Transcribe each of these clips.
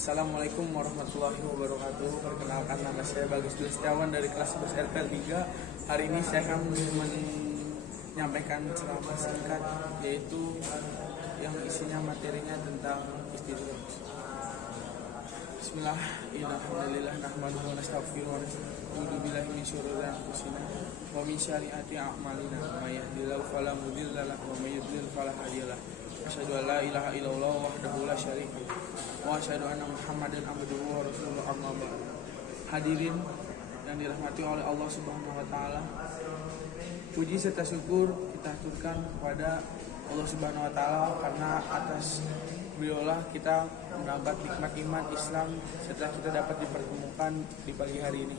Assalamualaikum warahmatullahi wabarakatuh. Perkenalkan, nama saya Bagus Dwi Setiawan dari kelas 11 RPL 3. Hari ini saya akan menyampaikan ceramah singkat, yaitu yang isinya materinya tentang istighfar. Bismillahirrahmanirrahim. Nahmaduhu wa nastaghfiruh wa na'udzu billahi min syururi anfusina wa min syarriati a'malina. May yahdihillahu fala mudilla lahu wa may yudlil fala hadiya lahu. Asyhadu an la ilaha illallah wahdahu la syarika lahu wa asyhadu anna Muhammadan abduhu wa rasuluhu, amma ba'd. Hadirin yang dirahmati oleh Allah Subhanahu wa taala, puji serta syukur kita aturkan kepada Allah Subhanahu wa taala karena atas beliaulah kita mendapat nikmat iman Islam setelah kita dapat dipertemukan di pagi hari ini.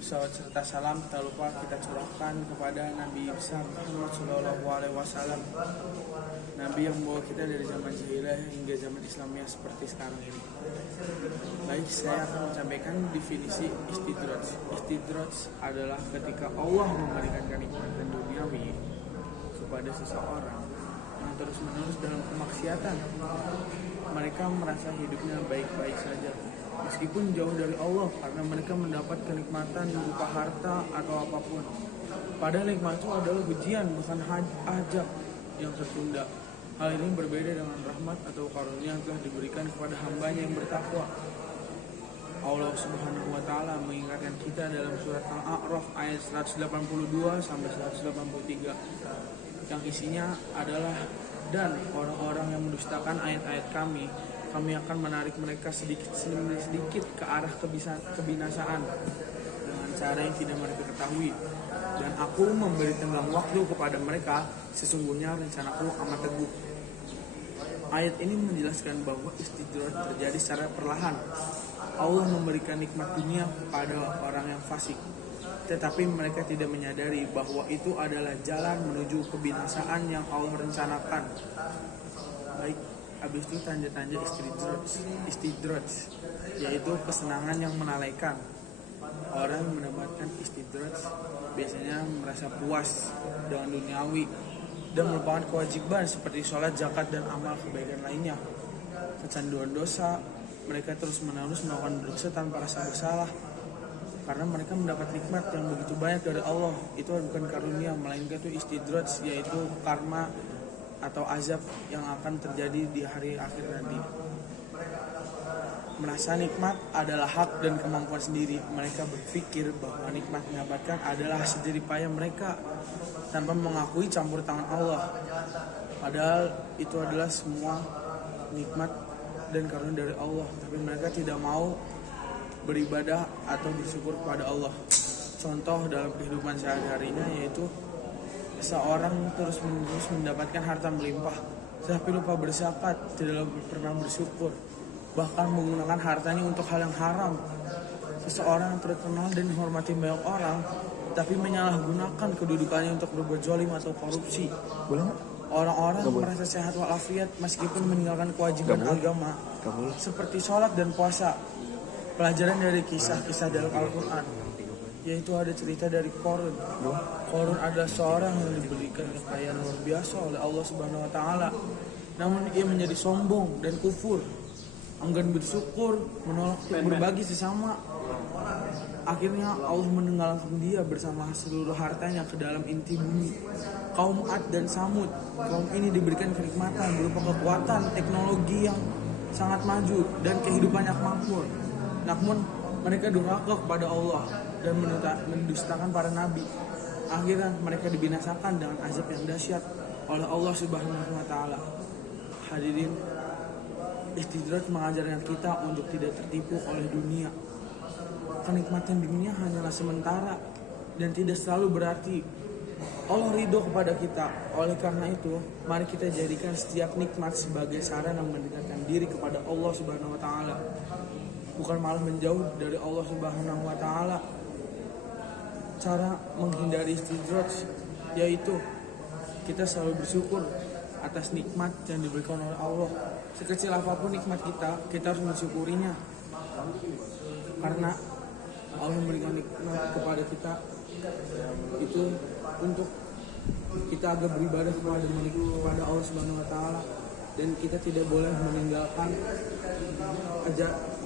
Salawat serta salam tak lupa kita curahkan kepada Nabi besar Muhammad Sallallahu Alaihi Wasallam, Nabi yang membawa kita dari zaman jahiliyah hingga zaman Islamiyah seperti sekarang ini. Baik, saya akan menyampaikan definisi istidraj. Istidraj adalah ketika Allah memberikan kenikmatan duniawi kepada seseorang yang terus-menerus dalam kemaksiatan. Mereka merasa hidupnya baik-baik saja, meskipun jauh dari Allah, karena mereka mendapat kenikmatan berupa harta atau apapun. Padahal nikmat itu adalah ujian, bukan ajab yang tertunda. Hal ini berbeda dengan rahmat atau karunia yang telah diberikan kepada hambanya yang bertakwa. Allah Subhanahu wa taala mengingatkan kita dalam surat Al-A'raf ayat 182 sampai 183 yang isinya adalah, dan orang-orang yang mendustakan ayat-ayat kami akan menarik mereka sedikit demi sedikit ke arah kebinasaan dengan cara yang tidak mereka ketahui. Dan aku memberi tenggang waktu kepada mereka, sesungguhnya rencanaku amat teguh. Ayat ini menjelaskan bahwa istidraj terjadi secara perlahan. Allah memberikan nikmat dunia kepada orang yang fasik, tetapi mereka tidak menyadari bahwa itu adalah jalan menuju kebinasaan yang Allah rencanakan. Baik, habis itu tanda-tanda istidraj, yaitu kesenangan yang menalaikan. Orang yang mendapatkan istidraj biasanya merasa puas dengan duniawi dan melupakan kewajiban seperti sholat, zakat, dan amal kebaikan lainnya. Kecanduan dosa, mereka terus-menerus melakukan dosa tanpa rasa bersalah karena mereka mendapat nikmat yang begitu banyak dari Allah. Itu bukan karunia, melainkan itu istidraj, yaitu karma atau azab yang akan terjadi di hari akhir nanti. Merasa nikmat adalah hak dan kemampuan sendiri. Mereka berpikir bahwa nikmat mendapatkan adalah hasil jerih payah mereka tanpa mengakui campur tangan Allah. Padahal itu adalah semua nikmat dan karunia dari Allah, tapi mereka tidak mau beribadah atau bersyukur kepada Allah. Contoh dalam kehidupan sehari-harinya yaitu seorang terus-menerus mendapatkan harta melimpah, tapi lupa berzakat, tidak pernah bersyukur, bahkan menggunakan hartanya untuk hal yang haram. Seseorang terkenal dan dihormati banyak orang, tapi menyalahgunakan kedudukannya untuk berbuat zalim atau korupsi. Orang-orang merasa sehat walafiat meskipun meninggalkan kewajiban agama seperti sholat dan puasa. Pelajaran dari kisah-kisah dalam Al-Quran, yaitu ada cerita dari Qarun. Qarun adalah seorang yang diberikan kekayaan luar biasa oleh Allah Subhanahu wa taala. Namun ia menjadi sombong dan kufur, enggan bersyukur, menolak berbagi sesama. Akhirnya Allah menenggelamkan dia bersama seluruh hartanya ke dalam inti bumi. Kaum Ad dan Samud, kaum ini diberikan kenikmatan berupa kekuatan, teknologi yang sangat maju dan kehidupan yang makmur. Namun mereka durhaka kepada Allah dan mendustakan para nabi. Akhirnya mereka dibinasakan dengan azab yang dahsyat oleh Allah Subhanahu wa taala. Hadirin, istidraj mengajarkan kita untuk tidak tertipu oleh dunia. Kenikmatan dunia hanyalah sementara dan tidak selalu berarti Allah ridho kepada kita. Oleh karena itu, mari kita jadikan setiap nikmat sebagai sarana mendekatkan diri kepada Allah Subhanahu wa taala, bukan malah menjauh dari Allah Subhanahu wa taala. Cara menghindari istidraj yaitu kita selalu bersyukur atas nikmat yang diberikan oleh Allah. Sekecil apapun nikmat kita harus mensyukurinya. Karena Allah memberikan nikmat kepada kita itu untuk kita agar beribadah kepada Allah Subhanahu wa taala dan kita tidak boleh meninggalkan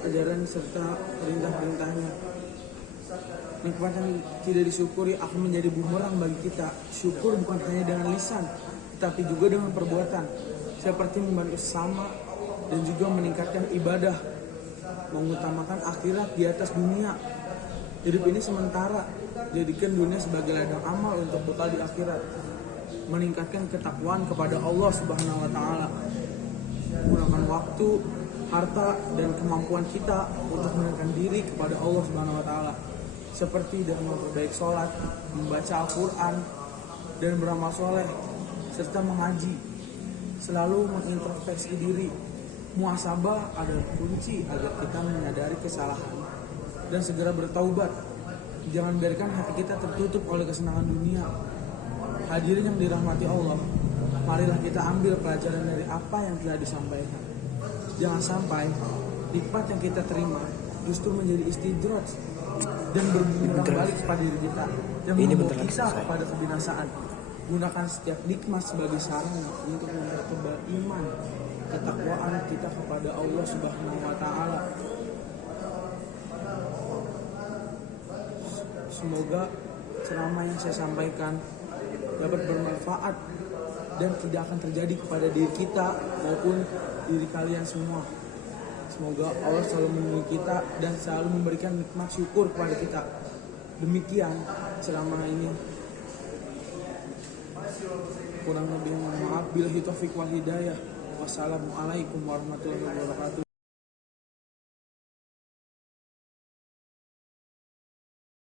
ajaran serta perintah-perintahnya. Nikmat yang tidak disyukuri akan menjadi bumerang bagi kita. Syukur bukan hanya dengan lisan, tetapi juga dengan perbuatan, seperti membantu sesama dan juga meningkatkan ibadah, mengutamakan akhirat di atas dunia. Hidup ini sementara, jadikan dunia sebagai ladang amal untuk bekal di akhirat. Meningkatkan ketakwaan kepada Allah Subhanahu wa taala. Gunakan waktu, harta dan kemampuan kita untuk mendekatkan diri kepada Allah Subhanahu wa taala, seperti dengan memperbaiki sholat, membaca Al-Quran, dan beramal soleh, serta mengaji. Selalu mengintrospeksi diri. Muhasabah adalah kunci agar kita menyadari kesalahan dan segera bertaubat. Jangan biarkan hati kita tertutup oleh kesenangan dunia. Hadirin yang dirahmati Allah, marilah kita ambil pelajaran dari apa yang telah disampaikan. Jangan sampai nikmat yang kita terima justru menjadi istidraj dan berbumerang balik kepada diri kita yang membawa kita kepada kebinasaan. Gunakan setiap nikmat sebagai sarana untuk mempertebal iman, ketakwaan kita kepada Allah Subhanahu wa taala. Semoga ceramah yang saya sampaikan dapat bermanfaat dan tidak akan terjadi kepada diri kita maupun diri kalian semua. Semoga Allah selalu melindungi kita dan selalu memberikan nikmat syukur kepada kita. Demikian ceramah ini. Kurang lebih mohon maaf. Billahi taufiq wal hidayah. Wassalamualaikum warahmatullahi wabarakatuh.